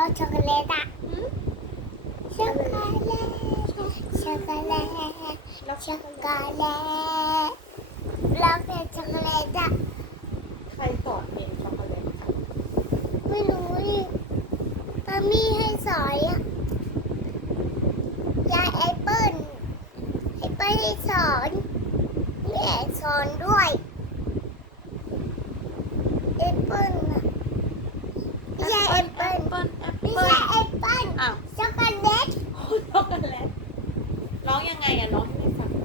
ลตอะช็อกโกแลตช็อกโกแลตแล้วช็อกโกแลตเราเป็นช็อกโกแลตอะใครสอนเพลงช็อกโกแลตไม่รู้ดิปามี่ให้สอนอะยายแอปเปิ้ลแอปเปิ้ลให้สอนแม่สอนด้วยแอปเปิ้ลอะไม่ใช่แอปเปิ้ล เปิ้ลแอป ไม่ เปิ้ ใช่ ล แอปเปิ้ล อ้าว ช็อกโกแลต ช็อกโกแลต ร้องยังไงอะให้ฟัง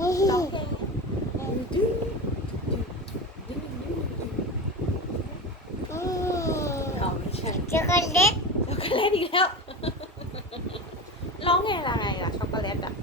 เอาไม่ใช่ช็อกโกแลตช็อกโกแลตอีกแล้ว ร้องไงล่ะไงล่ะช็อกโกแลตอะ